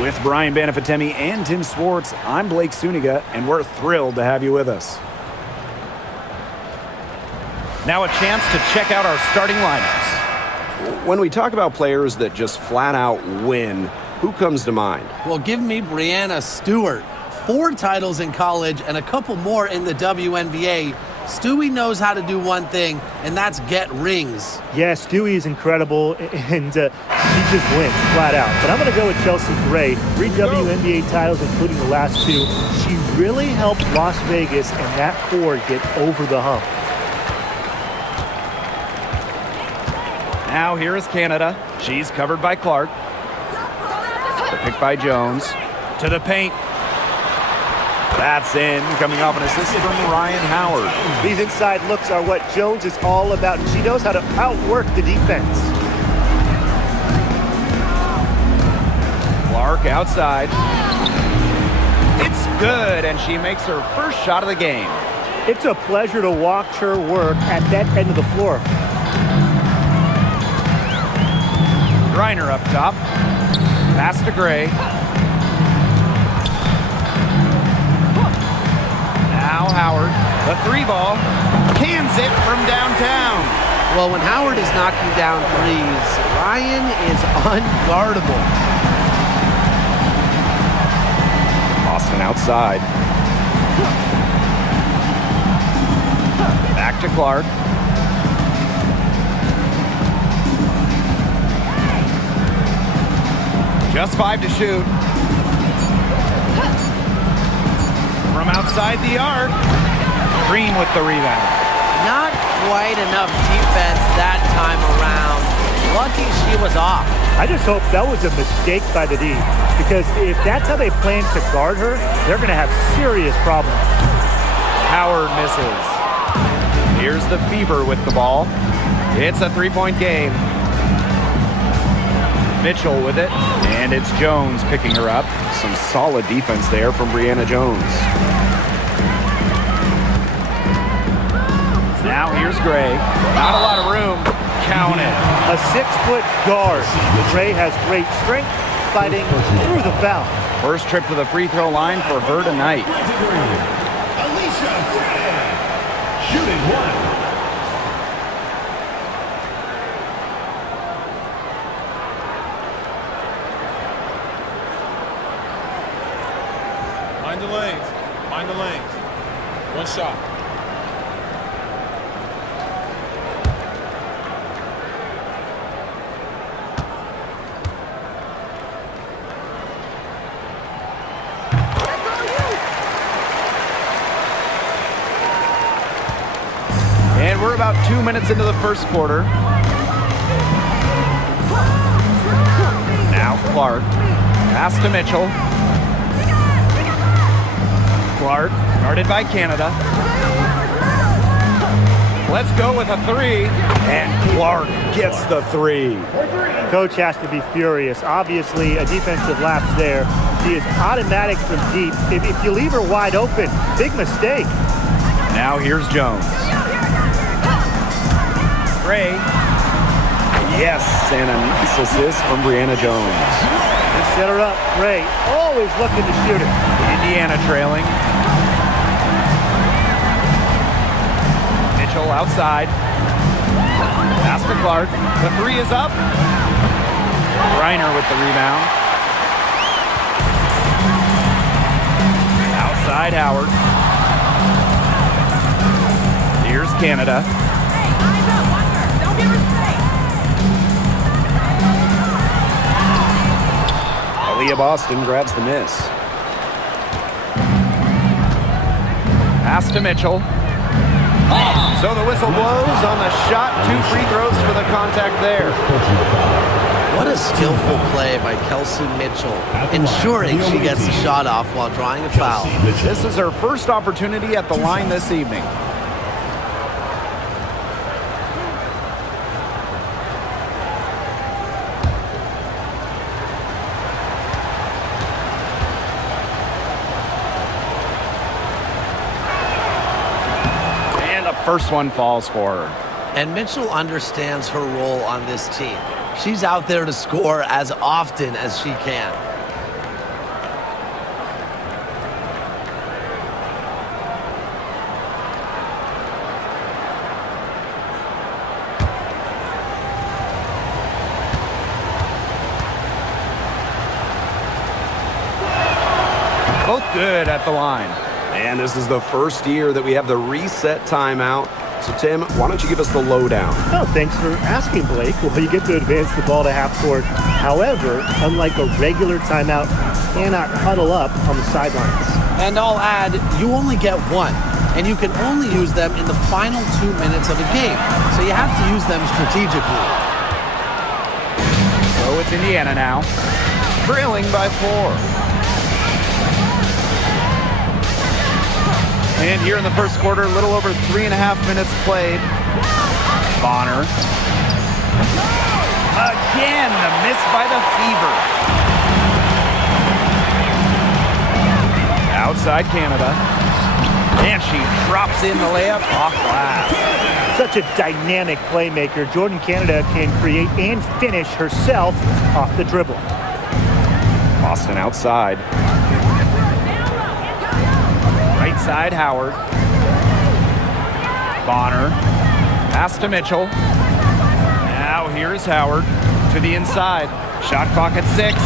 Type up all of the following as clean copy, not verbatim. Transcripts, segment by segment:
With Brian Banafitemi and Tim Swartz, I'm Blake Suniga, and we're thrilled to have you with us. Now a chance to check out our starting lineups. When we talk about players that just flat out win, who comes to mind? Well, give me Breanna Stewart. 4 titles in college and a couple more in the WNBA. Stewie knows how to do one thing, and that's get rings. Yeah, Stewie is incredible, and she just wins flat out. But I'm going to go with Chelsea Gray. 3 WNBA titles, including the last 2. She really helped Las Vegas and that core get over the hump. Now here is Canada. She's covered by Clark. The pick by Jones. To the paint. That's in, coming off an assist from Ryan Howard. These inside looks are what Jones is all about, and she knows how to outwork the defense. Clark outside. It's good, and she makes her first shot of the game. It's a pleasure to watch her work at that end of the floor. Griner up top. Pass to Gray. Now Howard, the 3 ball, cans it from downtown. Well, when Howard is knocking down threes, Ryan is unguardable. Boston outside. Back to Clark. Just 5 to shoot. From outside the arc, Green with the rebound. Not quite enough defense that time around. Lucky she was off. I just hope that was a mistake by the D, because if that's how they plan to guard her, they're going to have serious problems. Howard misses. Here's the Fever with the ball. It's a 3-point game. Mitchell with it, and it's Jones picking her up. Some solid defense there from Breanna Jones. Now here's Gray. Not a lot of room. Count it. A 6-foot guard. Gray has great strength, fighting through the foul. First trip to the free throw line for her tonight. Alicia Gray, shooting 1. Mind the lanes. Mind the lanes. 1 shot. And we're about 2 minutes into the first quarter. Now Clark. Pass to Mitchell. Clark, guarded by Canada. Let's go with a 3. And Clark gets the 3. Coach has to be furious. Obviously, a defensive lapse there. She is automatic from deep. If you leave her wide open, big mistake. Now here's Jones. Gray. Yes, and a nice assist from Breanna Jones. They set her up. Gray always looking to shoot it. Indiana trailing. Mitchell outside. Pass to Clark. The 3 is up. Griner with the rebound. Outside Howard. Here's Canada. Aaliyah Boston grabs the miss. Pass to Mitchell. So the whistle blows on the shot. 2 free throws for the contact there. What a skillful play by Kelsey Mitchell, ensuring she gets the shot off while drawing a foul. This is her first opportunity at the line this evening. First one falls for her. And Mitchell understands her role on this team. She's out there to score as often as she can. Both good at the line. And this is the first year that we have the reset timeout. So, Tim, why don't you give us the lowdown? Oh, thanks for asking, Blake. Well, you get to advance the ball to half court. However, unlike a regular timeout, you cannot huddle up on the sidelines. And I'll add, you only get one, and you can only use them in the final 2 minutes of a game. So you have to use them strategically. So it's Indiana now, trailing by 4. And here in the first quarter, a little over 3.5 minutes played. Bonner. Again, the miss by the Fever. Outside Canada. And she drops in the layup off glass. Such a dynamic playmaker. Jordan Canada can create and finish herself off the dribble. Boston outside. Right side, Howard. Bonner. Pass to Mitchell. Now here's Howard to the inside. Shot clock at 6.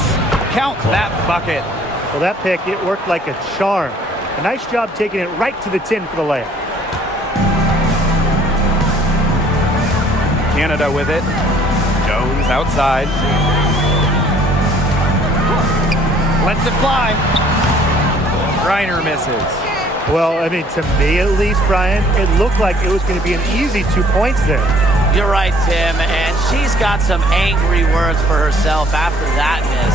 Count that bucket. Well, that pick, it worked like a charm. A nice job taking it right to the tin for the layup. Canada with it. Jones outside. Lets it fly. Reiner misses. Well, I mean, to me at least, Brian, it looked like it was going to be an easy 2 points there. You're right, Tim, and she's got some angry words for herself after that miss.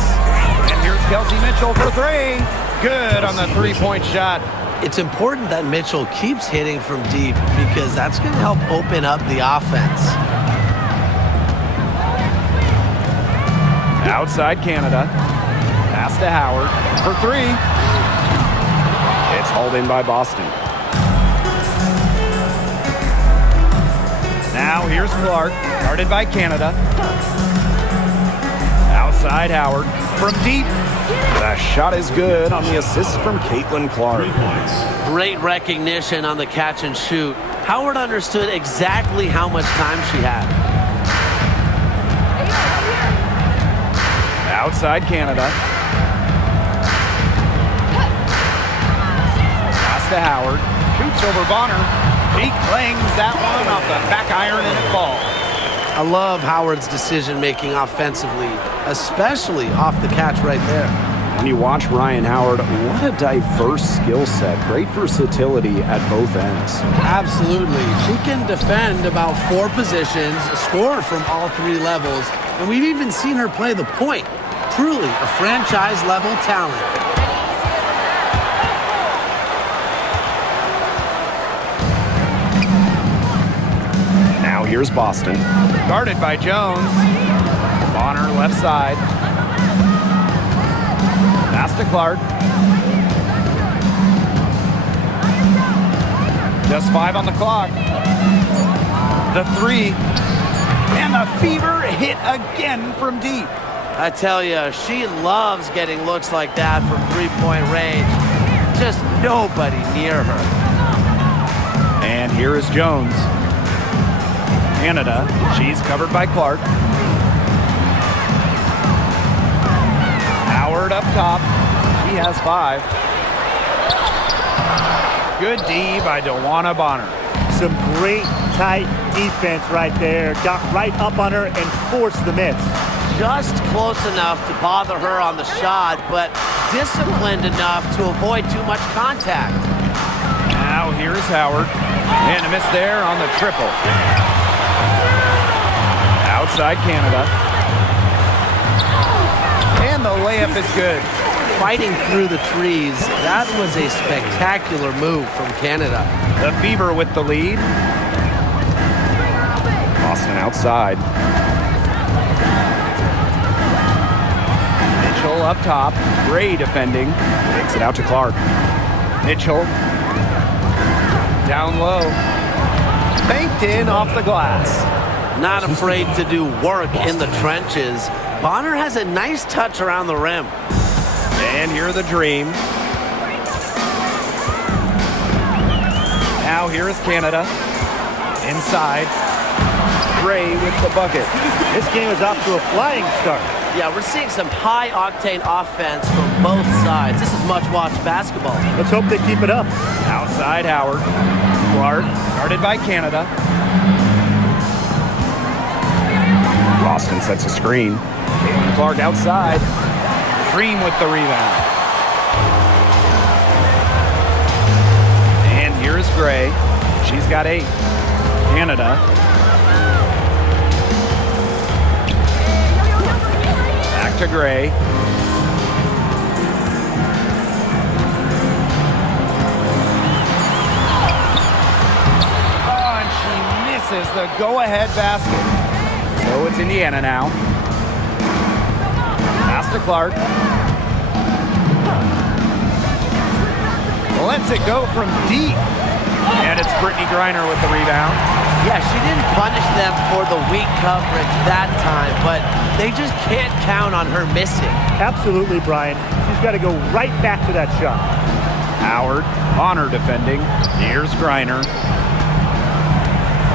And here's Kelsey Mitchell for 3. Good on the three-point shot. It's important that Mitchell keeps hitting from deep because that's going to help open up the offense. Outside Canada. Pass to Howard for 3. It's hauled in by Boston. Now here's Clark, guarded by Canada. Outside Howard from deep. The shot is good on the assist from Caitlin Clark. 3 points. Great recognition on the catch and shoot. Howard understood exactly how much time she had. Outside Canada. Pass to Howard. Shoots over Bonner. He clangs that one off the back iron and it falls. I love Howard's decision-making offensively, especially off the catch right there. When you watch Ryan Howard, what a diverse skill set. Great versatility at both ends. Absolutely. She can defend about 4 positions, score from all 3 levels, and we've even seen her play the point. Truly a franchise-level talent. Now here's Boston. Guarded by Jones. Bonner left side. Pass to Clark. Just 5 on the clock. The 3. And the Fever hit again from deep. I tell you, she loves getting looks like that from three-point range. Just nobody near her. And here is Jones. Canada, she's covered by Clark. Howard up top. She has 5. Good D by DeWanna Bonner. Some great tight defense right there. Got right up on her and forced the miss. Just close enough to bother her on the shot, but disciplined enough to avoid too much contact. Now here's Howard. And a miss there on the triple. Outside Canada. And the layup is good. Fighting through the trees, that was a spectacular move from Canada. The Fever with the lead. Boston outside. Mitchell up top. Gray defending. Takes it out to Clark. Mitchell. Down low. Banked in off the glass. Not afraid to do work in the trenches. Bonner has a nice touch around the rim. And here are the Dream. Now here is Canada. Inside. Gray with the bucket. This game is off to a flying start. Yeah, we're seeing some high-octane offense from both sides. This is much-watched basketball. Let's hope they keep it up. Outside Howard. Clark, guarded by Canada. Boston sets a screen. Caitlin Clark outside. Green with the rebound. And here's Gray. She's got 8. Canada. Back to Gray. Oh, and she misses the go-ahead basket. So it's Indiana now. Pass to Clark. Lets it go from deep. And it's Brittany Griner with the rebound. Yeah, she didn't punish them for the weak coverage that time, but they just can't count on her missing. Absolutely, Brian. She's got to go right back to that shot. Howard on her defending. Here's Griner.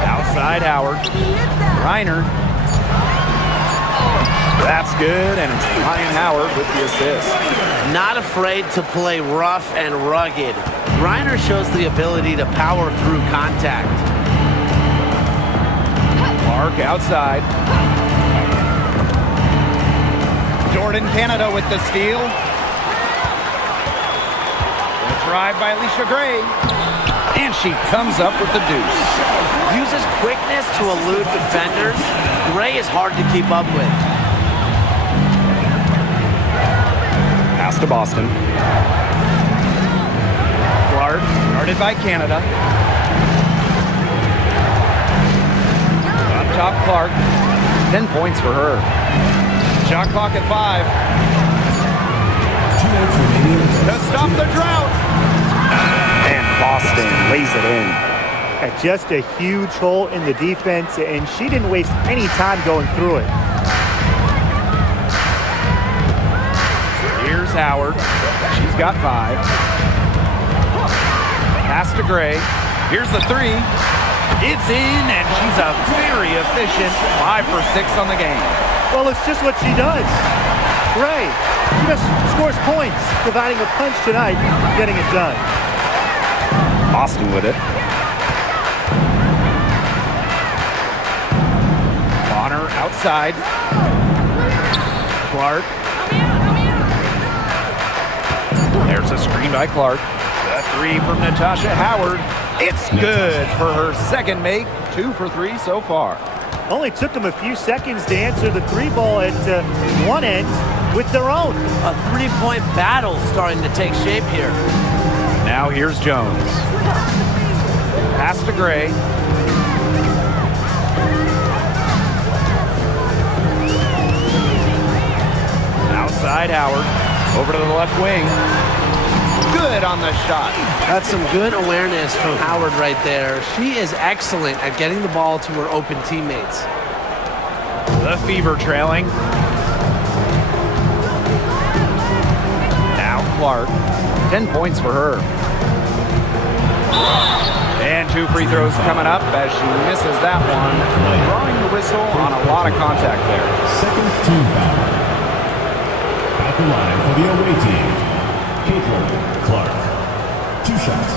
Outside Howard. Griner. That's good, and it's Ryan Howard with the assist. Not afraid to play rough and rugged. Griner shows the ability to power through contact. Clark outside. Jordan Canada with the steal. The drive by Alicia Gray. And she comes up with the deuce. Uses quickness to elude defenders. Gray is hard to keep up with. Pass to Boston. Clark, guarded by Canada. Up top, Clark. 10 points for her. Shot clock at 5. To stop the drought. And Boston lays it in. At just a huge hole in the defense, and she didn't waste any time going through it. Here's Howard. She's got 5. Pass to Gray. Here's the 3. It's in, and she's a very efficient 5 for 6 on the game. Well, it's just what she does. Gray, she just scores points, providing a punch tonight, getting it done. Boston with it. Bonner outside. Clark. There's a screen by Clark. The 3 from Natasha Howard. It's good for her second make. 2 for 3 so far. Only took them a few seconds to answer the 3 ball at one end with their own. A 3-point battle starting to take shape here. Now here's Jones. Pass to Gray. Outside Howard. Over to the left wing. Good on the shot. That's some good awareness from Howard right there. She is excellent at getting the ball to her open teammates. The Fever trailing. Now Clark. 10 points for her. And 2 free throws coming up as she misses that one. Drawing the whistle on a lot of contact there. Second team foul. At the line for the away team, Caitlin Clark. 2 shots.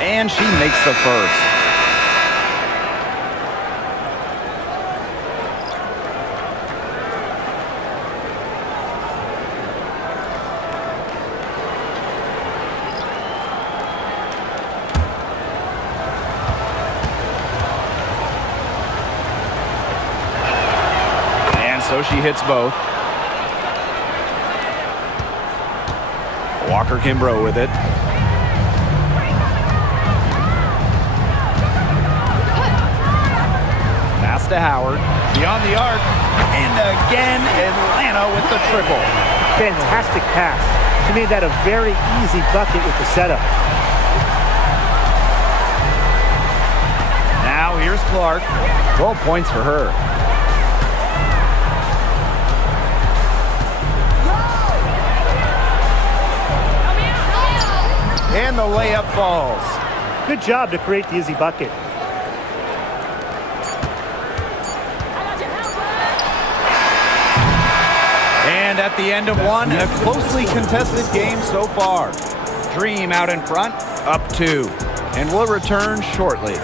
And she makes the first. So she hits both. Walker Kimbrough with it. Pass to Howard. Beyond the arc. And again, Atlanta with the triple. Fantastic pass. She made that a very easy bucket with the setup. Now here's Clark. 12 points for her. And the layup falls. Good job to create the easy bucket. And at the end of one, a closely contested game so far. Dream out in front, up 2. And we'll return shortly.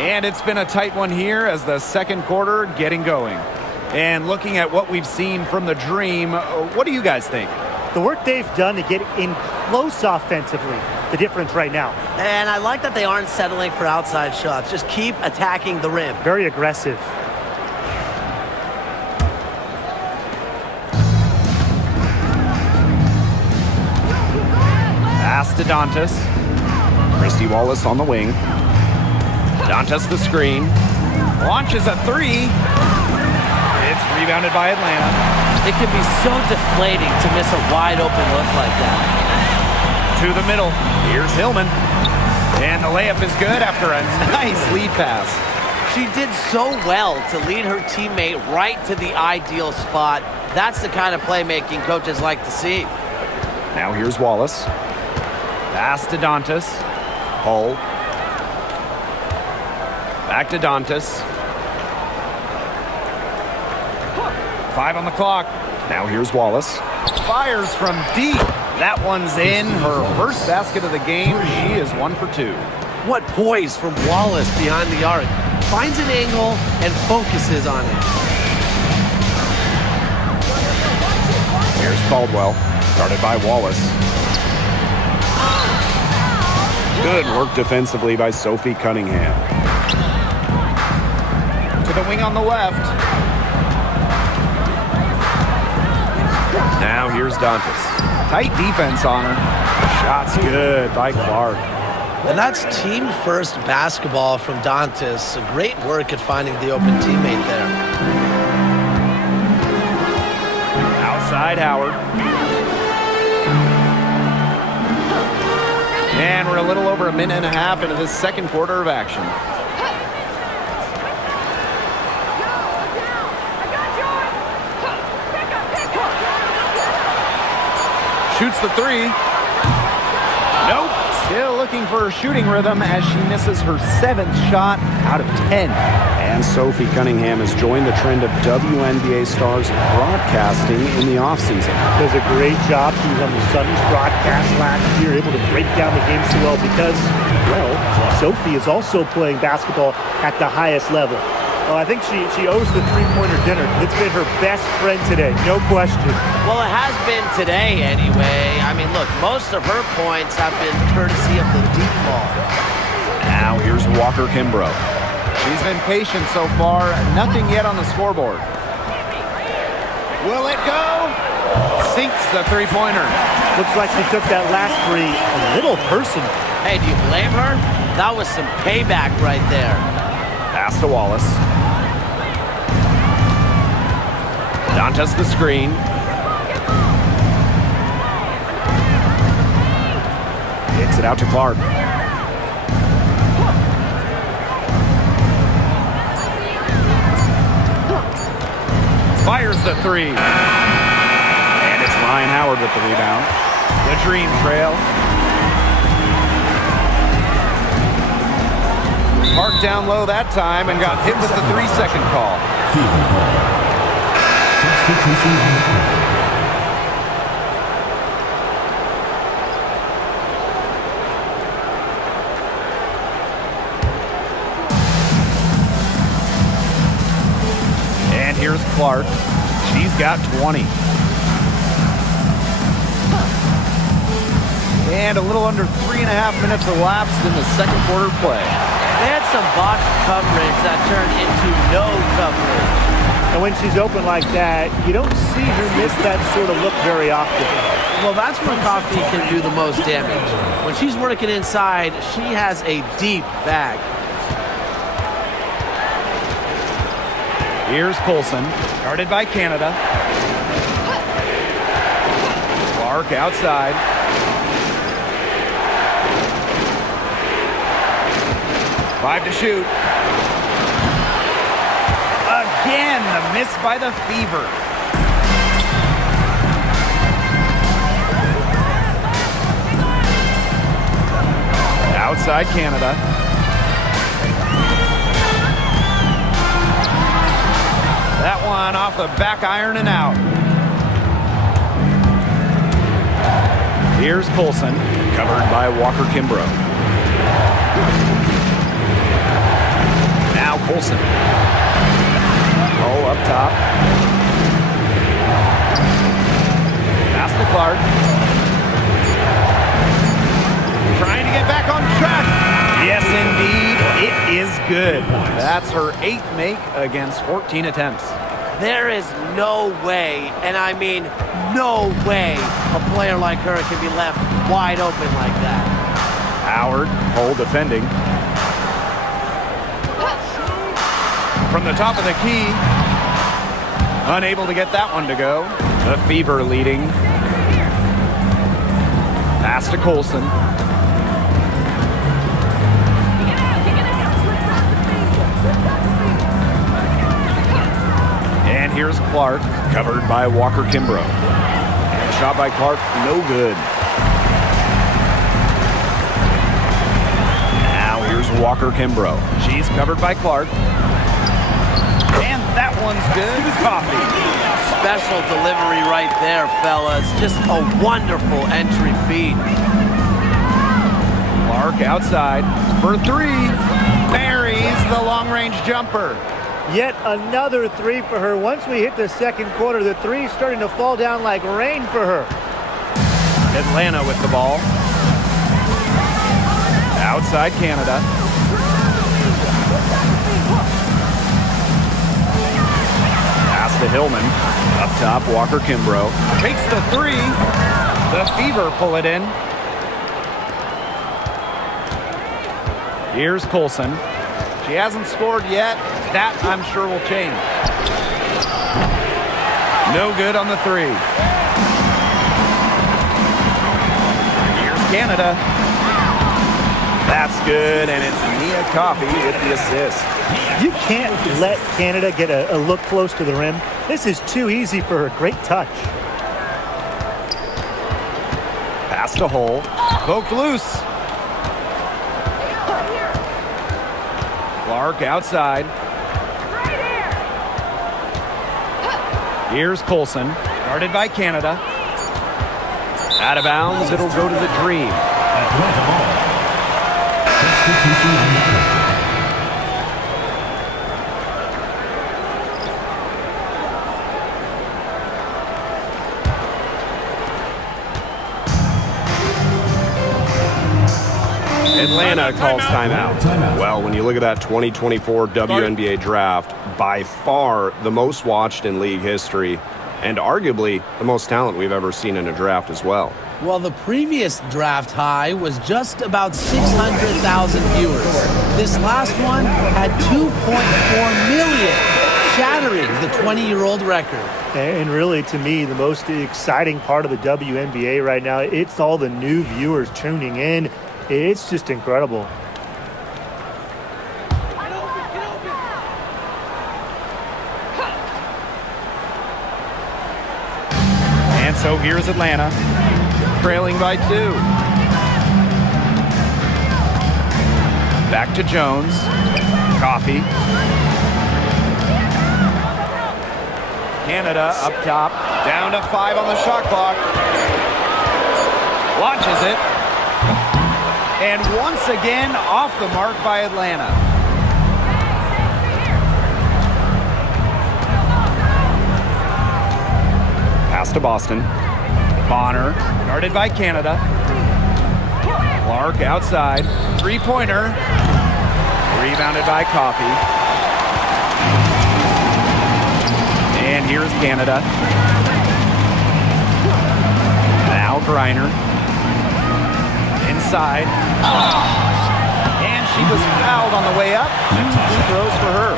And it's been a tight one here as the second quarter getting going. And looking at what we've seen from the Dream, what do you guys think? The work they've done to get in close offensively, the difference right now. And I like that they aren't settling for outside shots. Just keep attacking the rim. Very aggressive. Pass to Dantas. Christy Wallace on the wing. Dantas the screen. Launches a 3. It's rebounded by Atlanta. It can be so deflating to miss a wide open look like that. To the middle. Here's Hillman. And the layup is good after a nice lead pass. She did so well to lead her teammate right to the ideal spot. That's the kind of playmaking coaches like to see. Now here's Wallace. Pass to Dantas. Hull. Back to Dantas. 5 on the clock. Now here's Wallace. Fires from deep. That one's in. Her first basket of the game. She is 1 for 2. What poise from Wallace behind the arc. Finds an angle and focuses on it. Here's Caldwell. Started by Wallace. Good work defensively by Sophie Cunningham. To the wing on the left. Now here's Dantas. Tight defense on her. Shot's good by Clark. And that's team-first basketball from Dantas. Great work at finding the open teammate there. Outside Howard. And we're a little over a minute and a half into this second quarter of action. Shoots the 3. Nope. Still looking for her shooting rhythm as she misses her 7th shot out of 10. And Sophie Cunningham has joined the trend of WNBA stars broadcasting in the offseason. Does a great job. She was on the Suns broadcast last year, able to break down the game so well because, well, Sophie is also playing basketball at the highest level. Well, I think she owes the three-pointer dinner. It's been her best friend today, no question. Well, it has been today anyway. I mean, look, most of her points have been courtesy of the deep ball. Now here's Walker Kimbrough. She's been patient so far. Nothing yet on the scoreboard. Will it go? Sinks the three-pointer. Looks like she took that last 3 a little personal. Hey, do you blame her? That was some payback right there. Pass to Wallace. Dantas the screen. Kicks it out to Clark. Fires the 3. And it's Ryan Howard with the rebound. The Dream trail. Marked down low that time and got hit with the 3-second call. And here's Clark. She's got 20. And a little under 3.5 minutes elapsed in the second quarter play. They had some box coverage that turned into no coverage. And when she's open like that, you don't see her miss that sort of look very often. Well, that's where Coffee can do the most damage. When she's working inside, she has a deep bag. Here's Colson, guarded by Canada. Clark outside. Five to shoot. Again, the miss by the Fever. Outside Canada. That one off the back iron and out. Here's Colson, covered by Walker Kimbrough. Now Colson. Oh, up top. Pass to Clark. Trying to get back on track. Yes, indeed. It is good. That's her 8th make against 14 attempts. There is no way, and I mean no way, a player like her can be left wide open like that. Howard, Hole defending. From the top of the key. Unable to get that one to go. The Fever leading. Pass to Colson. And here's Clark, covered by Walker Kimbrough. And a shot by Clark, no good. Now here's Walker Kimbrough. She's covered by Clark. And that one's good. Coffee. Special delivery right there, fellas. Just a wonderful entry feed. Clark outside for three. Buries the long-range jumper. Yet another three for her. Once we hit the second quarter, the three's starting to fall down like rain for her. Atlanta with the ball. Outside Canada. Pass to Hillman. Up top, Walker Kimbrough. Takes the three. The Fever pull it in. Here's Colson. She hasn't scored yet. That, I'm sure, will change. No good on the three. Here's Canada. That's good, and it's Nia Coffey with the assist. You can't let Canada get a look close to the rim. This is too easy for her. Great touch. Pass to Hole. Poked loose. Clark outside. Here's Colson, guarded by Canada. Out of bounds, it'll go to the Dream. Atlanta calls timeout. Well, when you look at that 2024 WNBA draft, by far the most watched in league history, and arguably the most talent we've ever seen in a draft as well. Well, the previous draft high was just about 600,000 viewers. This last one had 2.4 million, shattering the 20-year-old record. And really, to me, the most exciting part of the WNBA right now, it's all the new viewers tuning in. It's just incredible. And so here's Atlanta, trailing by 2. Back to Jones. Coffey. Canada up top. Down to 5 on the shot clock. Launches it. And once again, off the mark by Atlanta. Pass to Boston. Bonner, guarded by Canada. Clark outside. Three-pointer. Rebounded by Coffey. And here's Canada. Now Griner. Inside. And she was fouled on the way up. 2 free throws for her.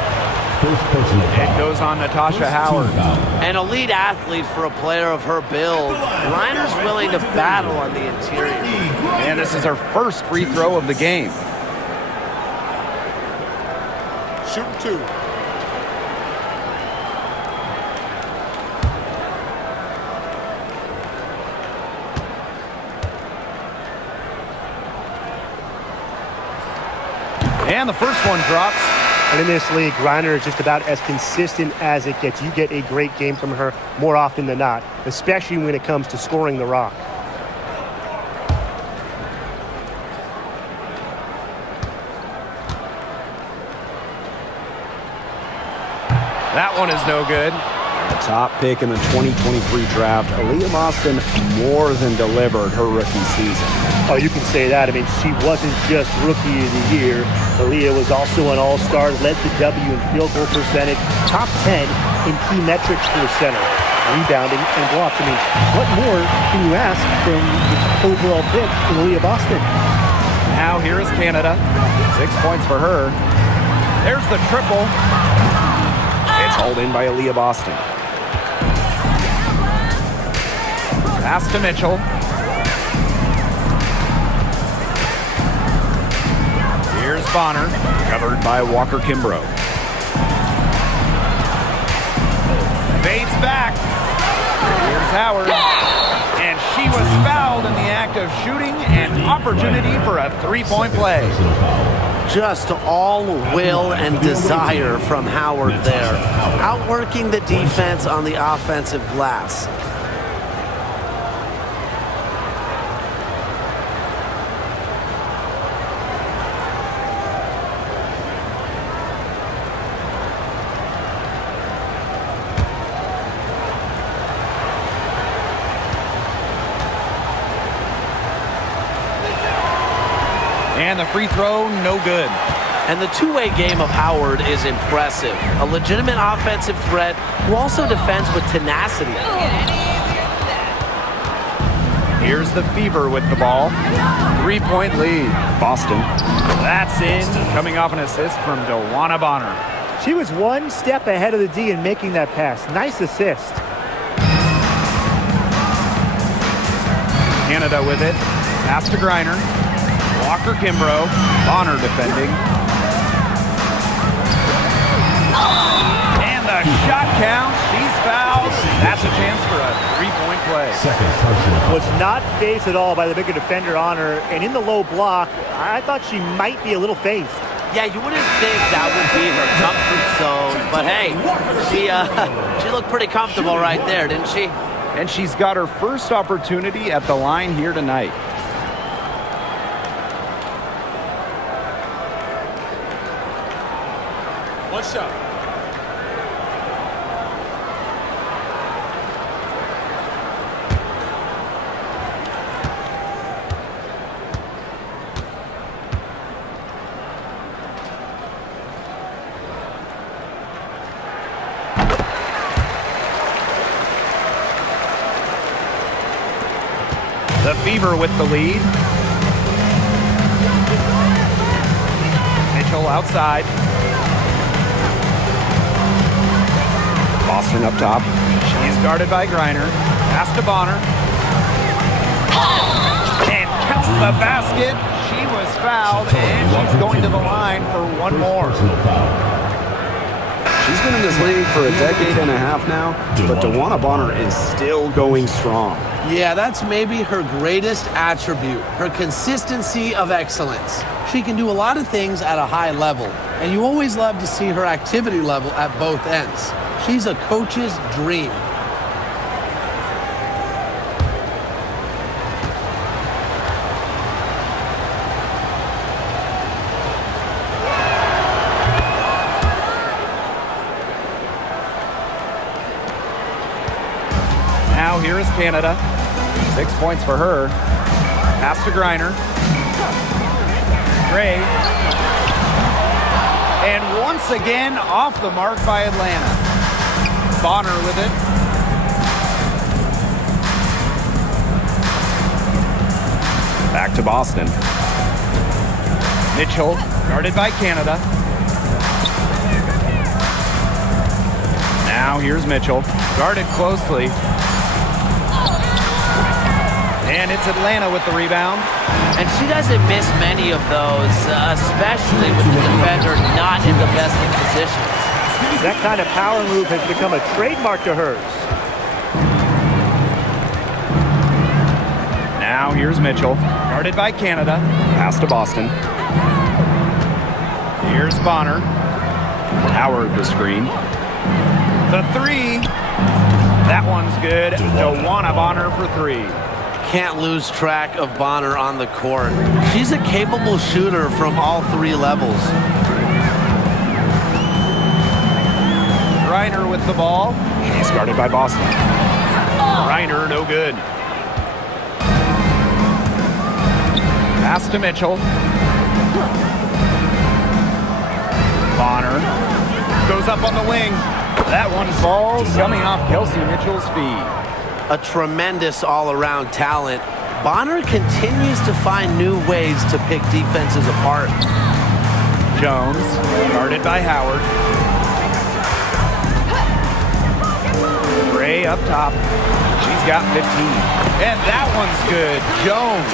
First personal It foul. goes on Natasha Howard. Team foul. An elite athlete for a player of her build. Reiner's willing to battle on the interior. And this is her first free throw of the game. Shooting 2. And the first one drops. And in this league, Reiner is just about as consistent as it gets. You get a great game from her more often than not, especially when it comes to scoring the rock. That one is no good. The top pick in the 2023 draft, Aaliyah Boston more than delivered her rookie season. Oh, you can say that. I mean, she wasn't just Rookie of the Year. Aaliyah was also an All-Star, led the W in field goal percentage, top 10 in key metrics for the center, rebounding and blocks. I mean, what more can you ask from the overall pick in Aaliyah Boston? Now here is Canada. 6 points for her. There's the triple. It's hauled in by Aaliyah Boston. Pass to Mitchell. Here's Bonner. Covered by Walker Kimbrough. Fades back. Here's Howard. And she was fouled in the act of shooting, an opportunity for a three-point play. Personal foul. Just all will and desire from Howard there. Outworking the defense on the offensive glass. And the free throw, no good. And the two-way game of Howard is impressive. A legitimate offensive threat who also defends with tenacity. Here's the Fever with the ball. 3-point lead. Boston. That's in, coming off an assist from DeWanna Bonner. She was one step ahead of the D in making that pass. Nice assist. Canada with it. Pass to Griner. Walker Kimbrough. Bonner defending. And the shot count. She's fouled. That's a chance for a three-point play. Second personal foul. Was not phased at all by the bigger defender on her. And in the low block, I thought she might be a little phased. Yeah, you wouldn't think that would be her comfort zone, but hey, she looked pretty comfortable right there, didn't she? And she's got her first opportunity at the line here tonight. One shot. The Fever with the lead. Mitchell outside. Boston up top. She's guarded by Griner. Pass to Bonner. And count the basket. She was fouled, and she's going to the line for one more. Personal foul. She's been in this league for a decade and a half now, but DeWanna Bonner is still going strong. Yeah, that's maybe her greatest attribute, her consistency of excellence. She can do a lot of things at a high level, and you always love to see her activity level at both ends. She's a coach's dream. Now here is Canada. 6 points for her. Pass to Griner. Gray. And once again, off the mark by Atlanta. Bonner with it. Back to Boston. Mitchell, guarded by Canada. Now here's Mitchell, guarded closely. And it's Atlanta with the rebound. And she doesn't miss many of those, especially with the defender not in the best of positions. That kind of power move has become a trademark to hers. Now here's Mitchell, guarded by Canada. Pass to Boston. Here's Bonner. Howard the screen. The three. That one's good. DeWanna Bonner for three. Can't lose track of Bonner on the court. She's a capable shooter from all three levels. Reiner with the ball. She's guarded by Boston. Reiner, no good. Pass to Mitchell. Bonner goes up on the wing. That one falls, coming off Kelsey Mitchell's feet. A tremendous all-around talent. Bonner continues to find new ways to pick defenses apart. Jones, guarded by Howard. Gray up top. She's got 15. And that one's good. Jones.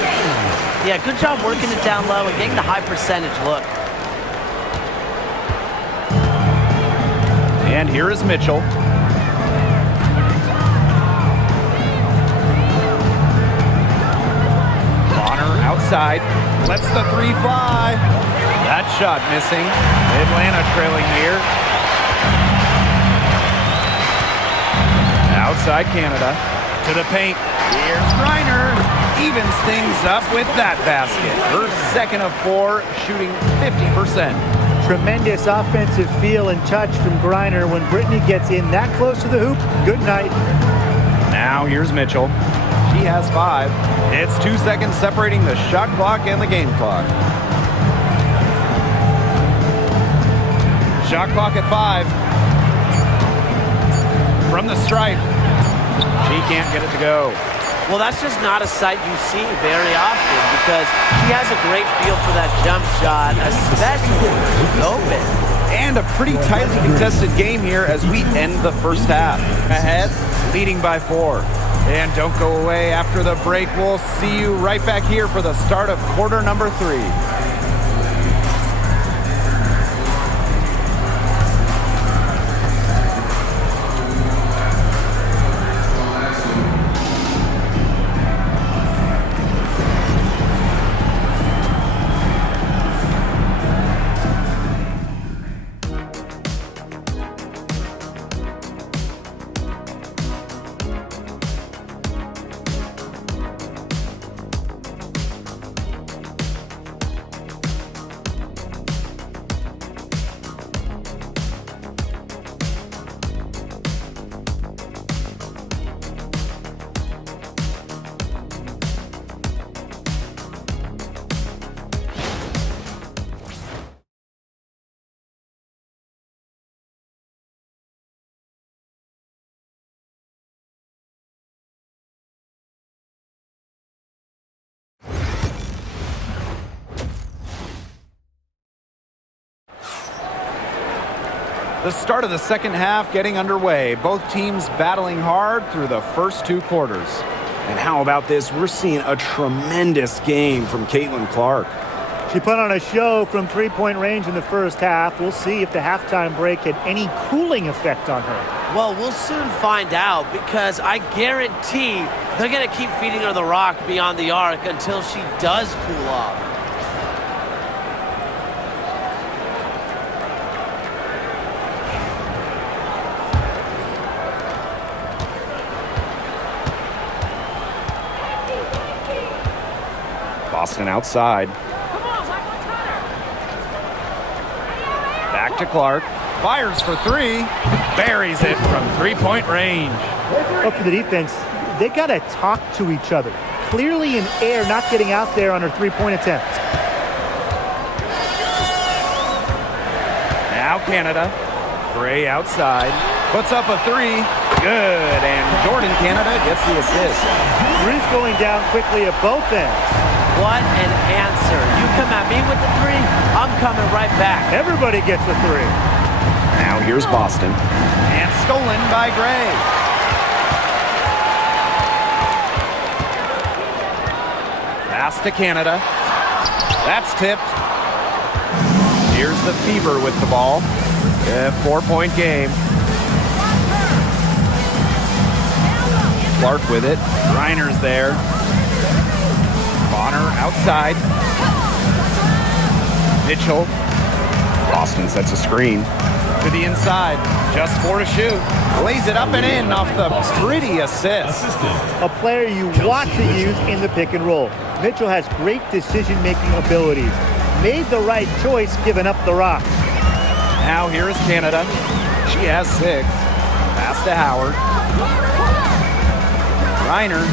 Yeah, good job working it down low and getting the high percentage look. And here is Mitchell. Bonner outside. Lets the three fly. That shot missing. Atlanta trailing here. Outside Canada. To the paint. Here's Reiner. Evens things up with that basket. Her second of four, shooting 50%. Tremendous offensive feel and touch from Griner. When Brittany gets in that close to the hoop, good night. Now here's Mitchell. She has 5. It's 2 seconds separating the shot clock and the game clock. Shot clock at 5. From the stripe. She can't get it to go. Well, that's just not a sight you see very often because she has a great feel for that jump shot, especially when she's open. And a pretty tightly contested game here as we end the first half. Ahead, leading by 4. And don't go away after the break. We'll see you right back here for the start of quarter number 3. The start of the second half getting underway. Both teams battling hard through the first 2 quarters. And how about this? We're seeing a tremendous game from Caitlin Clark. She put on a show from three-point range in the first half. We'll see if the halftime break had any cooling effect on her. Well, we'll soon find out because I guarantee they're going to keep feeding her the rock beyond the arc until she does cool off. Boston outside. Back to Clark. Fires for 3. Buries it from three-point range. Well, for the defense, they got to talk to each other. Clearly in air, not getting out there on her three-point attempt. Now Canada. Gray outside. Puts up a 3. Good. And Jordan Canada gets the assist. Three's going down quickly at both ends. What an answer. You come at me with the 3, I'm coming right back. Everybody gets a 3. Now here's Boston. And stolen by Gray. Pass to Canada. That's tipped. Here's the Fever with the ball. A 4-point game. Clark with it. Reiner's there. Bonner outside. Mitchell. Boston sets a screen. To the inside. Just 4 to shoot. Lays it up and in off the pretty assist. A player you want to use in the pick and roll. Mitchell has great decision-making abilities. Made the right choice giving up the rock. Now here is Canada. She has 6. Pass to Howard. Reiner.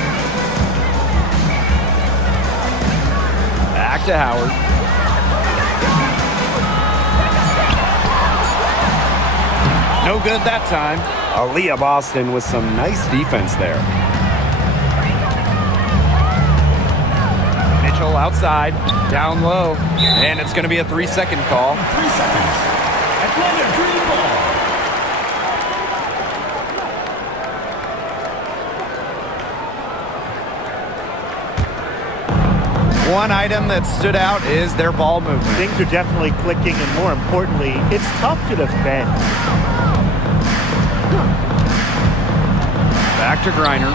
Back to Howard. No good that time. Aaliyah Boston with some nice defense there. Mitchell outside, down low, and it's going to be a 3-second call. 3 seconds. Atlanta Dream Ball. One item that stood out is their ball movement. Things are definitely clicking, and more importantly, it's tough to defend. Back to Griner.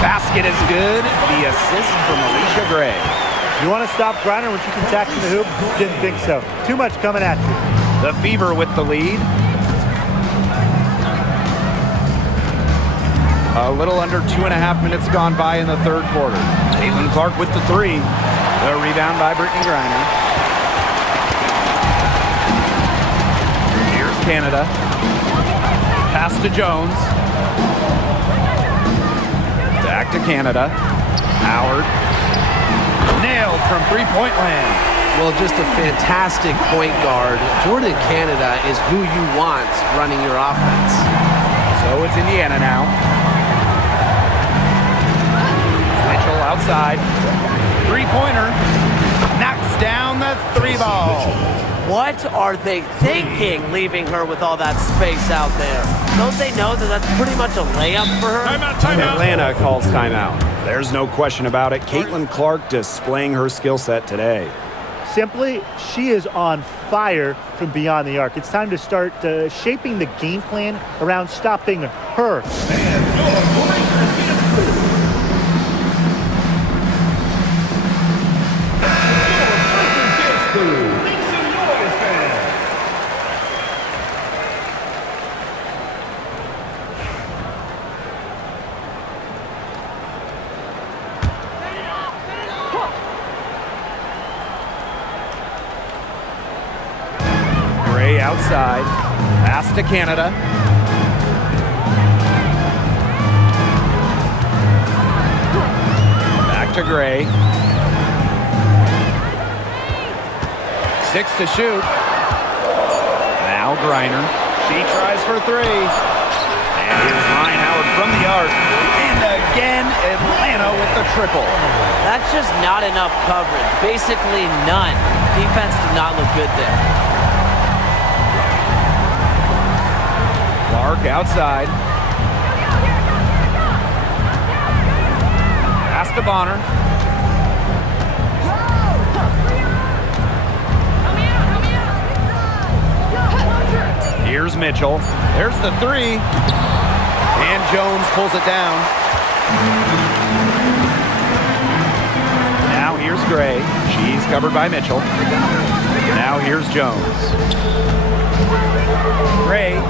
Basket is good. The assist from Alicia Gray. You want to stop Griner when she's attacking the hoop? Didn't think so. Too much coming at you. The Fever with the lead. A little under 2.5 minutes gone by in the third quarter. Caitlin Clark with the 3. The rebound by Brittany Griner. Here's Canada. Pass to Jones. Back to Canada. Howard. Nailed from three-point land. Well, just a fantastic point guard. Jordan Canada is who you want running your offense. So it's Indiana now. Mitchell outside. Three-pointer. Knocks down the 3-ball. What are they thinking, leaving her with all that space out there? Don't they know that that's pretty much a layup for her? Timeout. Atlanta calls timeout. There's no question about it. Caitlin Clark displaying her skill set today. Simply, she is on fire from beyond the arc. It's time to start shaping the game plan around stopping her. Gray outside. Pass to Canada. Back to Gray. 6 to shoot. Now Griner. She tries for 3. And here's Ryan Howard from the arc. And again, Atlanta with the triple. That's just not enough coverage. Basically none. Defense did not look good there. Clark outside. Pass to Bonner. Here's Mitchell. There's the 3. And Jones pulls it down. Now here's Gray. She's covered by Mitchell. Now here's Jones. Gray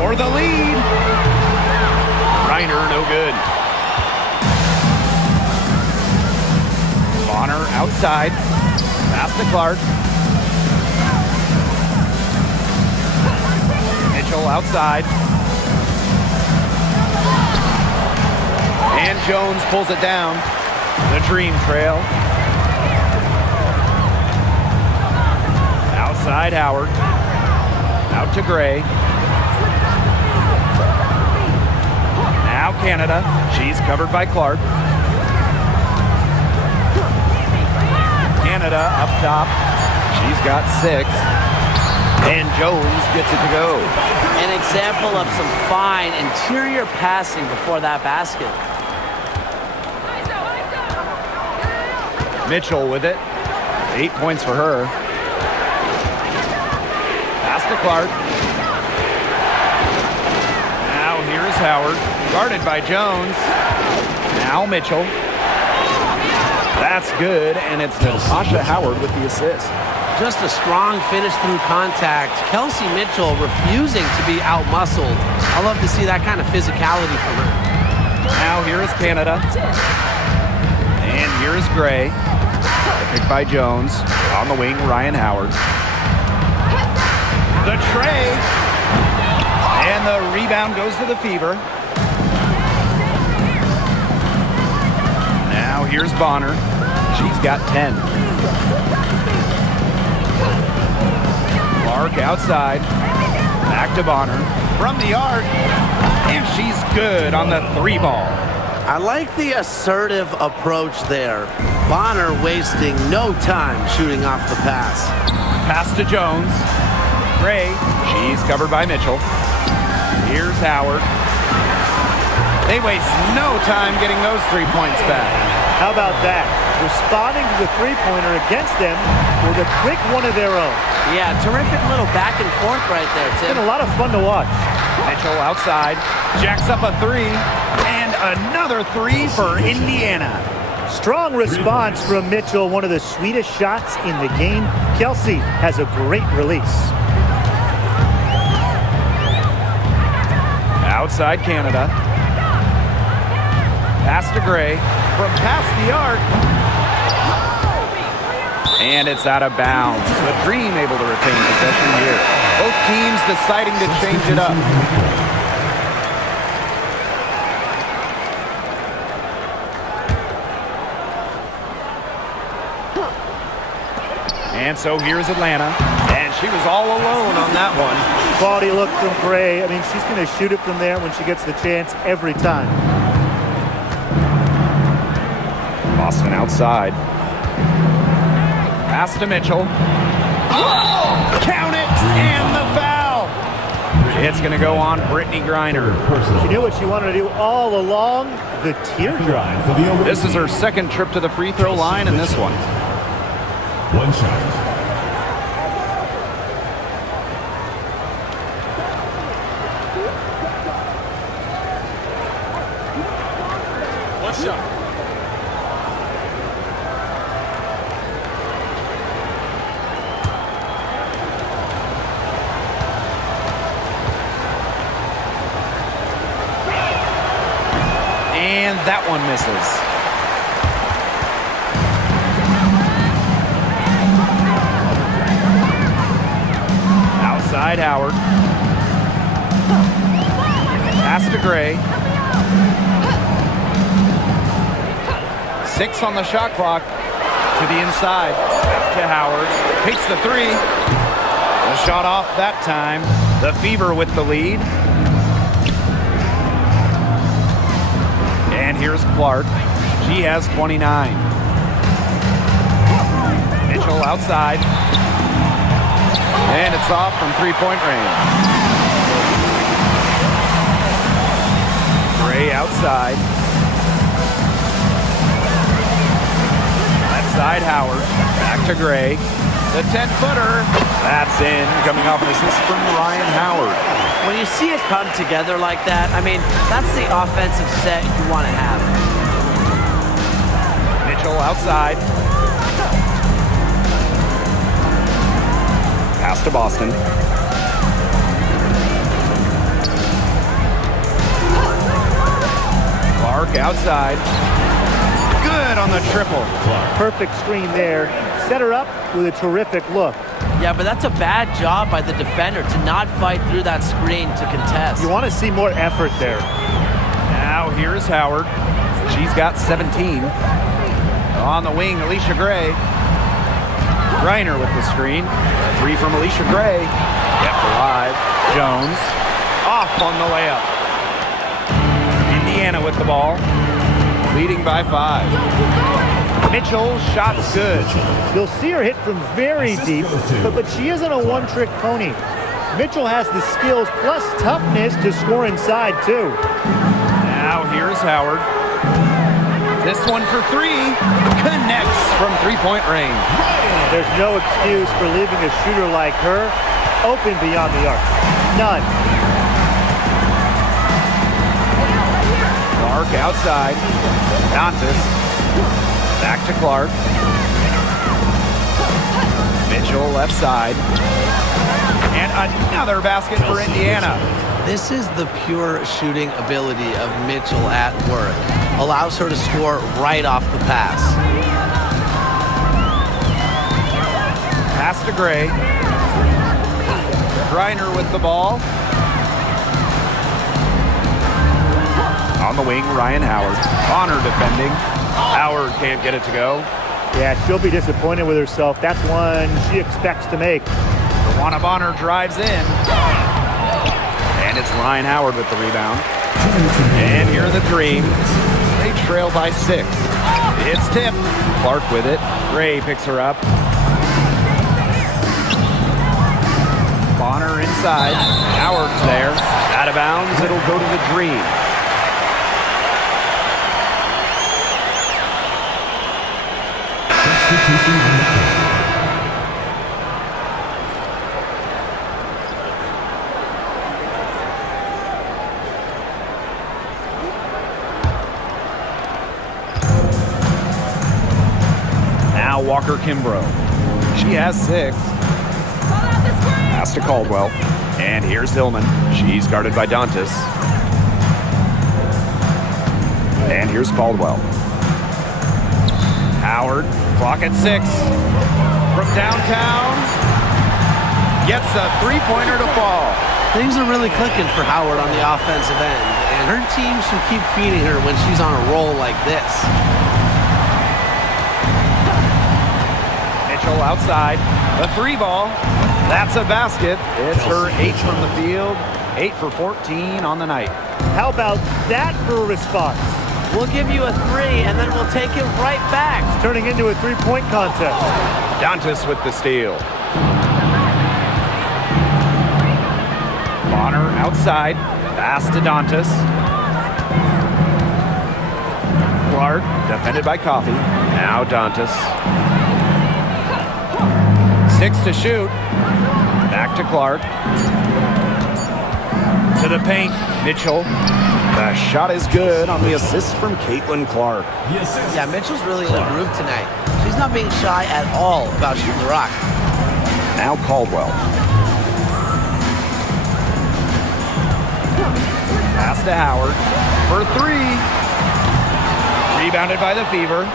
for the lead. Reiner, no good. Bonner outside. Pass to Clark. Mitchell outside. And Jones pulls it down. The Dream Trail. Outside Howard. Out to Gray. Now Canada. She's covered by Clark. Canada up top. She's got 6. And Jones gets it to go. An example of some fine interior passing before that basket. Mitchell with it. 8 points for her. Pass to Clark. Now here's Howard. Guarded by Jones. Now Mitchell. That's good, and it's Natasha Howard with the assist. Just a strong finish through contact. Kelsey Mitchell refusing to be out-muscled. I love to see that kind of physicality from her. Now here is Canada. And here is Gray. Picked by Jones. On the wing, Ryan Howard. The tray. And the rebound goes to the Fever. Now here's Bonner. She's got 10. Clark outside. Back to Bonner. From the arc. And she's good on the 3 ball. I like the assertive approach there. Bonner wasting no time shooting off the pass. Pass to Jones. Gray. She's covered by Mitchell. Here's Howard. They waste no time getting those 3 points back. How about that? Responding to the three-pointer against them with a quick one of their own. Yeah, terrific little back and forth right there, It's Tim. been a lot of fun to watch. Mitchell outside. Jacks up a 3. And another 3 for Indiana. Strong response from Mitchell, one of the sweetest shots in the game. Kelsey has a great release. Outside Canada. Pass to Gray. From past the arc. And it's out of bounds. The Dream able to retain possession here. Both teams deciding to change it up. And so here's Atlanta. And she was all alone on that one. Quality look from Gray. I mean, she's going to shoot it from there when she gets the chance every time. Boston outside. Pass to Mitchell. Oh, count it, and the foul. It's going to go on Brittany Griner. She knew what she wanted to do all along, the teardrop. This is her second trip to the free throw line in this one. One shot. One shot. And that one misses. Outside Howard. Pass to Gray. 6 on the shot clock. To the inside. Back to Howard. Takes the 3. The shot off that time. The Fever with the lead. And here's Clark. She has 29. Mitchell outside. And it's off from 3-point range. Gray outside. Left side Howard. Back to Gray. The 10-footer. That's in. Coming off an assist from Ryan Howard. When you see it come together like that, I mean, that's the offensive set you want to have. Mitchell outside. Pass to Boston. Clark outside. Good on the triple. Perfect screen there. Set her up with a terrific look. Yeah, but that's a bad job by the defender to not fight through that screen to contest. You want to see more effort there. Now here's Howard. She's got 17. On the wing, Alicia Gray. Griner with the screen. 3 from Alicia Gray. Kept alive. Jones. Off on the layup. Indiana with the ball. Leading by 5. Mitchell's shot's good. You'll see her hit from very deep, but she isn't a one-trick pony. Mitchell has the skills plus toughness to score inside, too. Now here's Howard. This one for three. Connects from three-point range. There's no excuse for leaving a shooter like her open beyond the arc. None. Clark outside. Dantas. Back to Clark. Mitchell left side. And another basket for Indiana. This is the pure shooting ability of Mitchell at work. Allows her to score right off the pass. Pass to Gray. Griner with the ball. On the wing, Ryan Howard. Bonner defending. Howard can't get it to go. Yeah, she'll be disappointed with herself. That's one she expects to make. Tawana Bonner drives in. And it's Ryan Howard with the rebound. And here are the Dreams. They trail by 6. It's tipped. Clark with it. Gray picks her up. Bonner inside. Howard's there. Out of bounds. It'll go to the Dream. Now Walker Kimbrough. She has 6. Pass to Caldwell. And here's Hillman. She's guarded by Dantas. And here's Caldwell. Howard, clock at 6. From downtown. Gets a three-pointer to fall. Things are really clicking for Howard on the offensive end, and her team should keep feeding her when she's on a roll like this. Mitchell outside. The 3-ball. That's a basket. It's her 8 from the field. 8 for 14 on the night. How about that for a response? We'll give you a 3, and then we'll take it right back. It's turning into a three-point contest. Dantas with the steal. Bonner outside. Pass to Dantas. Clark defended by Coffey. Now Dantas. 6 to shoot. Back to Clark. To the paint. Mitchell. The shot is good on the assist from Caitlin Clark. Yeah, Mitchell's really in a groove tonight. She's not being shy at all about shooting the rock. Now Caldwell. Pass to Howard for 3. Rebounded by the Fever.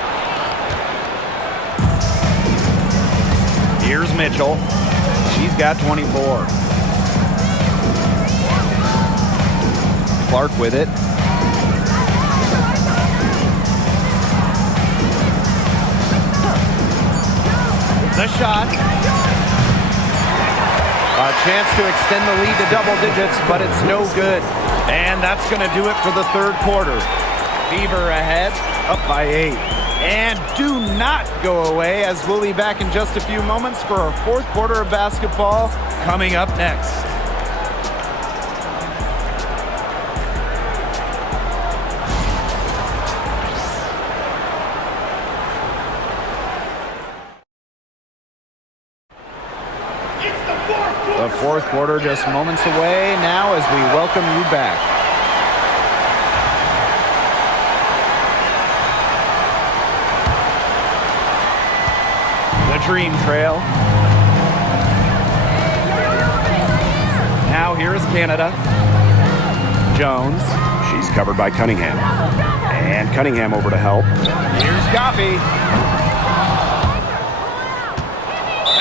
Here's Mitchell. She's got 24. Clark with it. The shot. A chance to extend the lead to double digits, but it's no good. And that's going to do it for the third quarter. Fever ahead, up by 8. And do not go away, as we'll be back in just a few moments for our fourth quarter of basketball coming up next. The fourth quarter just moments away now as we welcome you back. The Dream Trail. Now here is Canada. Jones. She's covered by Cunningham. And Cunningham over to help. Here's Coffey.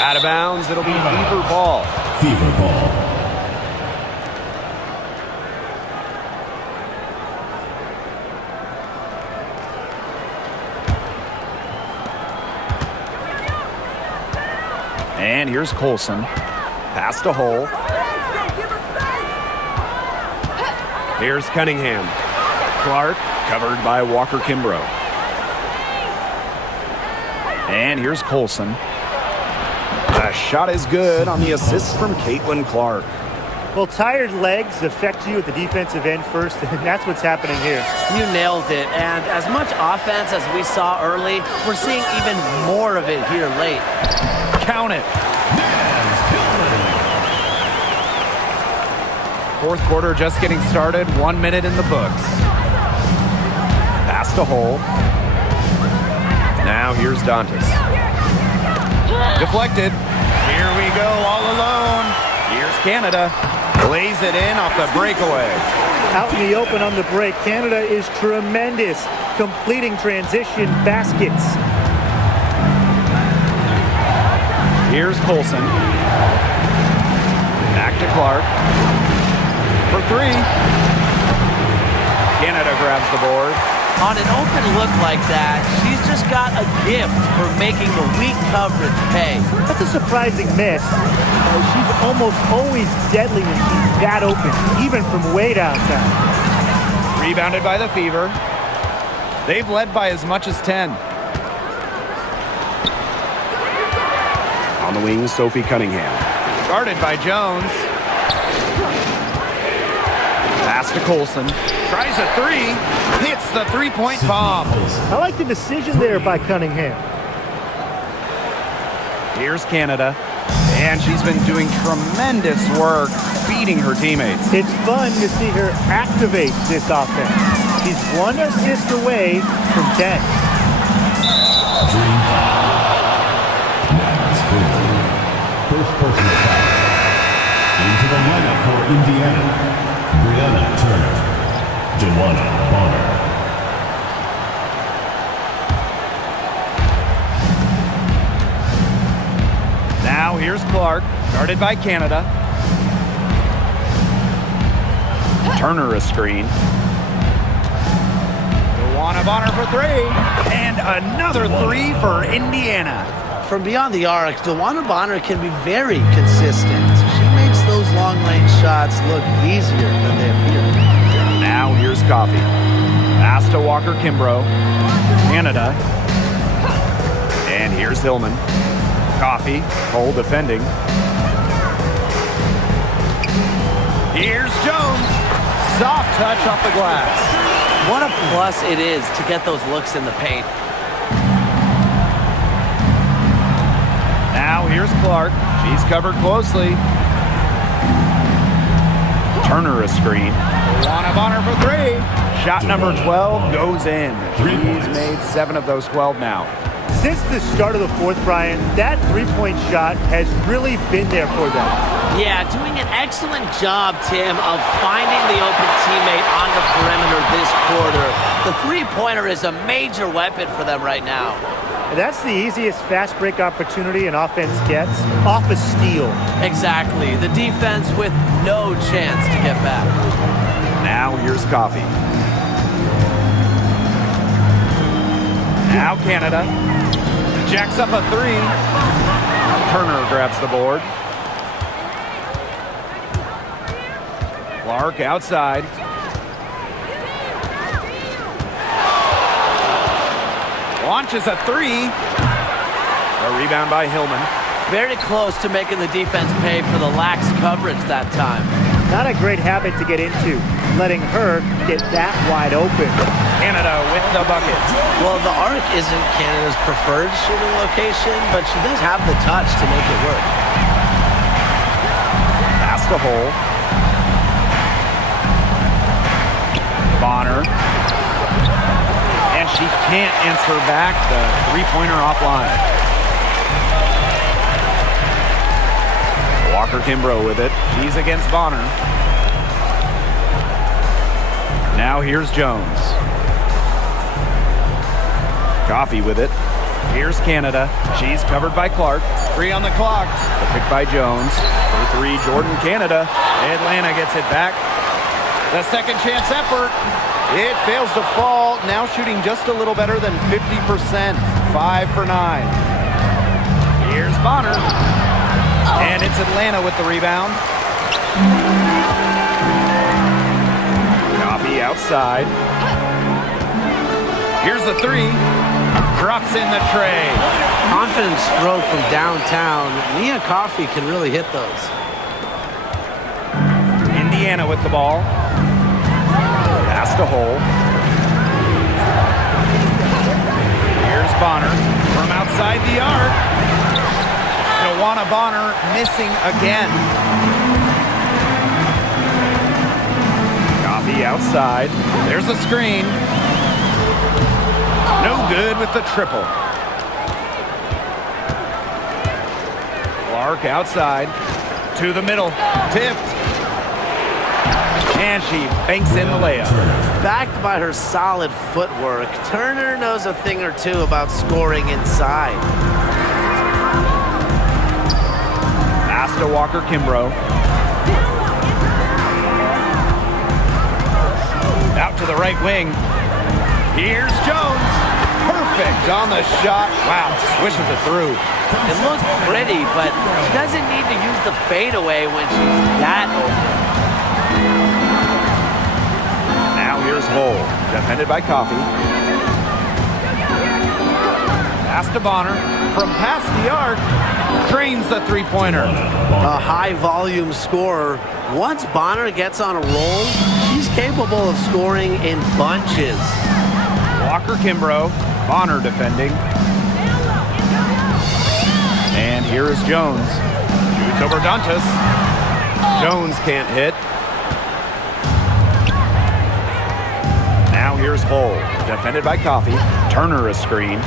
Out of bounds. It'll be Fever ball. Fever ball. And here's Colson. Pass to Hole. Here's Cunningham. Clark covered by Walker Kimbrough. And here's Colson. The shot is good on the assist from Caitlin Clark. Well, tired legs affect you at the defensive end first, and that's what's happening here. You nailed it. And as much offense as we saw early, we're seeing even more of it here late. Count it. Fourth quarter just getting started. 1 minute in the books. Pass to Hull. Now here's Dantas. Deflected. Here we go, all alone. Here's Canada. Lays it in off the breakaway. Out in the open on the break, Canada is tremendous, completing transition baskets. Here's Colson. Back to Clark. For three. Canada grabs the board. On an open look like that, she's just got a gift for making the weak coverage pay. That's a surprising miss. She's almost always deadly when she's that open, even from way downtown. Rebounded by the Fever. They've led by as much as 10. On the wing, Sophie Cunningham. Guarded by Jones. Pass to Colson. Tries a three. Hits the three-point bomb. I like the decision there by Cunningham. Here's Canada. And she's been doing tremendous work beating her teammates. It's fun to see her activate this offense. She's one assist away from 10. Dream foul. Mavericks Grizzlies. First personal foul. Into the lineup for Indiana. Brianna Turner. Joanna Bonner. Now here's Clark, guarded by Canada. Turner a screen. Joanna Bonner for three. And another three for Indiana. From beyond the arc, DeWanna Bonner can be very consistent. She makes those long-range shots look easier than they appear. Now here's Coffey. Pass to Walker Kimbrough. Canada. And here's Hillman. Coffey, Cole defending. Here's Jones. Soft touch off the glass. What a plus it is to get those looks in the paint. Now here's Clark. She's covered closely. Turner a screen. Joanna Bonner for three. Shot number 12 goes in. She's made 7 of those 12 now. Since the start of the fourth, Brian, that three-point shot has really been there for them. Yeah, doing an excellent job, Tim, of finding the open teammate on the perimeter this quarter. The three-pointer is a major weapon for them right now. And that's the easiest fast break opportunity an offense gets, off a steal. Exactly. The defense with no chance to get back. Now here's Coffey. Now Canada. Jacks up a three. Turner grabs the board. Clark outside. Launches a three. A rebound by Hillman. Very close to making the defense pay for the lax coverage that time. Not a great habit to get into, letting her get that wide open. Canada with the bucket. Well, the arc isn't Canada's preferred shooting location, but she does have the touch to make it work. Pass to Hull. Bonner. And she can't answer back the three-pointer offline. Walker Kimbrough with it. She's against Bonner. Now here's Jones. Coffey with it. Here's Canada. She's covered by Clark. 3 on the clock. The pick by Jones. For 3, Jordan Canada. Atlanta gets it back. The second chance effort. It fails to fall. Now shooting just a little better than 50%. 5 for 9. Here's Bonner. And it's Atlanta with the rebound. Coffey outside. Here's the three. Drops in the tray. Confident stroke from downtown. Nia Coffey can really hit those. Indiana with the ball. Pass to Hole. Here's Bonner from outside the arc. Joanna Bonner missing again. Coffey outside. There's a screen. No good with the triple. Clark outside. To the middle. Tipped. And she banks in the layup. Backed by her solid footwork, Turner knows a thing or two about scoring inside. Pass to Walker Kimbrough. Out to the right wing. Here's Jones. Perfect on the shot. Wow, swishes it through. It looks pretty, but she doesn't need to use the fadeaway when she's that open. Now here's Hole, defended by Coffey. Pass to Bonner. From past the arc, drains the three-pointer. A high-volume scorer. Once Bonner gets on a roll, she's capable of scoring in bunches. Walker Kimbrough, Bonner defending. And here is Jones. Shoots over Dantas. Jones can't hit. Now here's Hole, defended by Coffey. Turner a screen.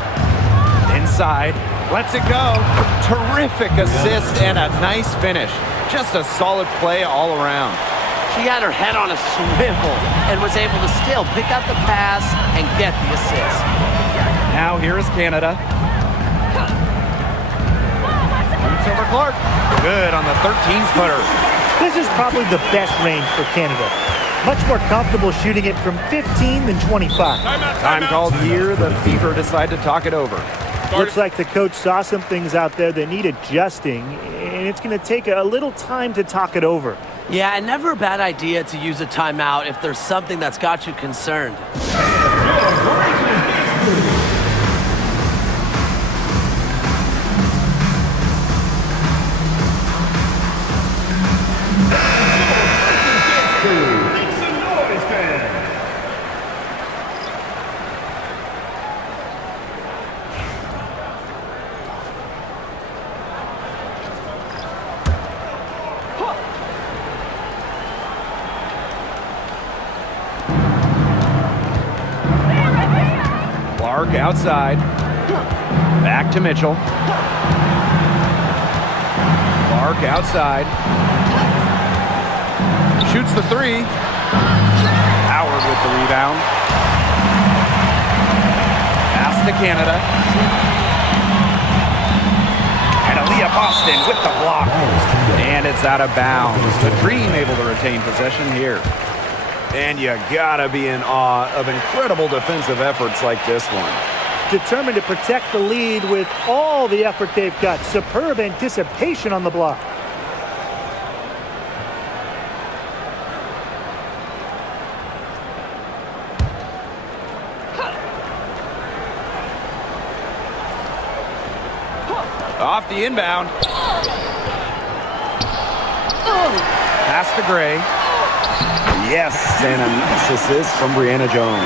Inside, lets it go. Terrific assist and a nice finish. Just a solid play all around. She had her head on a swivel and was able to still pick up the pass and get the assist. Now here is Canada. Shoots over Clark. Good on the 13-footer. This is probably the best range for Canada. Much more comfortable shooting it from 15 than 25. Time called here. The Fever decide to talk it over. Looks like the coach saw some things out there that need adjusting, and it's going to take a little time to talk it over. Yeah, and never a bad idea to use a timeout if there's something that's got you concerned. Clark outside. Back to Mitchell. Clark outside. Shoots the three. Howard with the rebound. Pass to Canada. And Aaliyah Boston with the block. And it's out of bounds. The Dream able to retain possession here. And you gotta be in awe of incredible defensive efforts like this one. Determined to protect the lead with all the effort they've got. Superb anticipation on the block. Off the inbound. Pass to Gray. Yes, and a nice assist from Brianna Jones.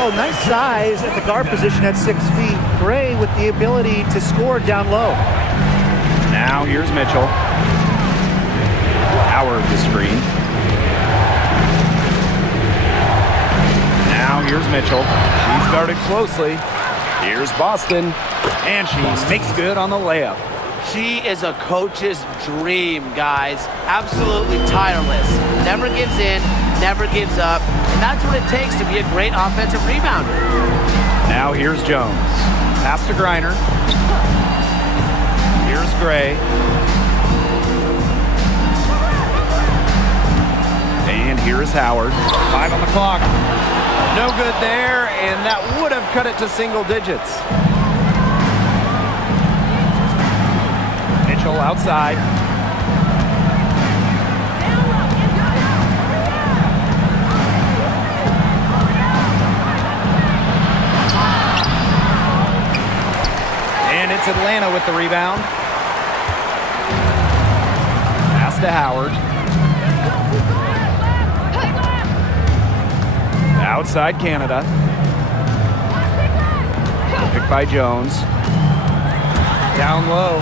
Oh, nice size at the guard position at 6 feet. Gray with the ability to score down low. Now here's Mitchell. Howard the screen. Now here's Mitchell. She's guarded closely. Here's Boston. And she makes good on the layup. She is a coach's dream, guys. Absolutely tireless. Never gives in, never gives up. And that's what it takes to be a great offensive rebounder. Now here's Jones. Pass to Griner. Here's Gray. And here's Howard. 5 on the clock. No good there, and that would have cut it to single digits. Mitchell outside. It's Atlanta with the rebound. Pass to Howard. Outside Canada. Picked by Jones. Down low.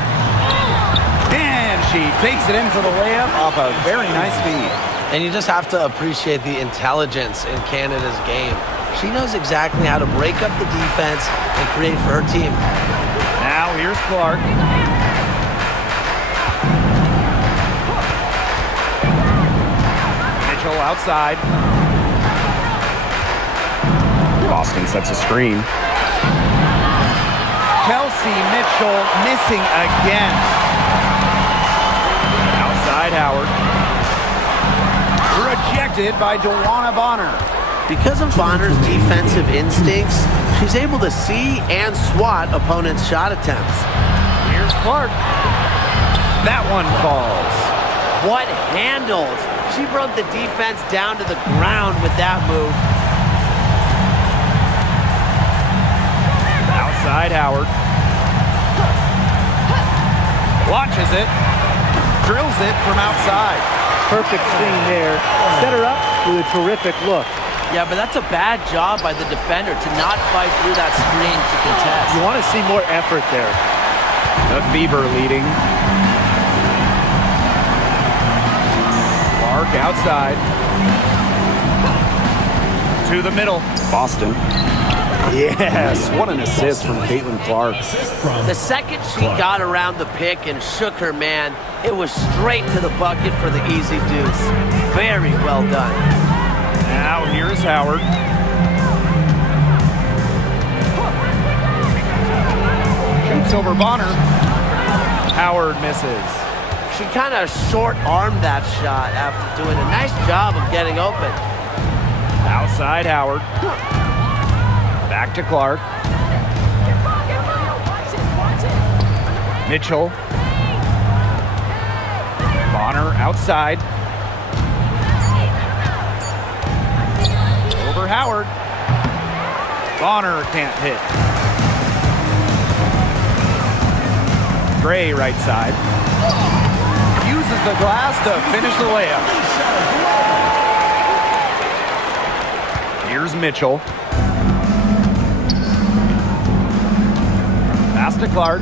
And she takes it in for the layup off a very nice feed. And you just have to appreciate the intelligence in Canada's game. She knows exactly how to break up the defense and create for her team. Now here's Clark. Mitchell outside. Boston sets a screen. Kelsey Mitchell missing again. Outside Howard. Rejected by DeWanna Bonner. Because of Bonner's defensive instincts, she's able to see and swat opponents' shot attempts. Here's Clark. That one falls. What handles? She broke the defense down to the ground with that move. Outside Howard. Launches it. Drills it from outside. Perfect screen there. Set her up with a terrific look. Yeah, but that's a bad job by the defender to not fight through that screen to contest. You want to see more effort there. The Fever leading. Clark outside. To the middle. Boston. Yes, what an assist from Caitlin Clark. The second she got around the pick and shook her man, it was straight to the bucket for the easy deuce. Very well done. Now here's Howard. Shoots over Bonner. Howard misses. She kind of short-armed that shot after doing a nice job of getting open. Outside Howard. Back to Clark. Mitchell. Bonner outside. Over Howard. Bonner can't hit. Gray right side. Uses the glass to finish the layup. Here's Mitchell. Pass to Clark.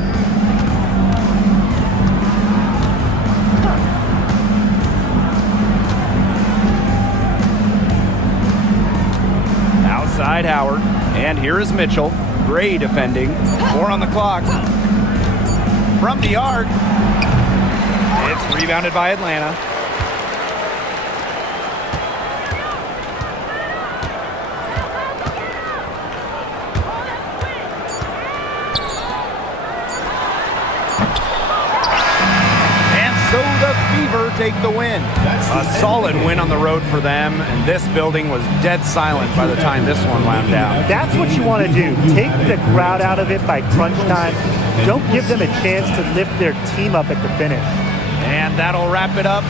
Outside Howard. And here is Mitchell. Gray defending. 4 on the clock. From the arc. It's rebounded by Atlanta. Take the win. A solid win on the road for them, and this building was dead silent by the time this one wound down. That's what you want to do. Take the crowd out of it by crunch time. Don't give them a chance to lift their team up at the finish. And that'll wrap it up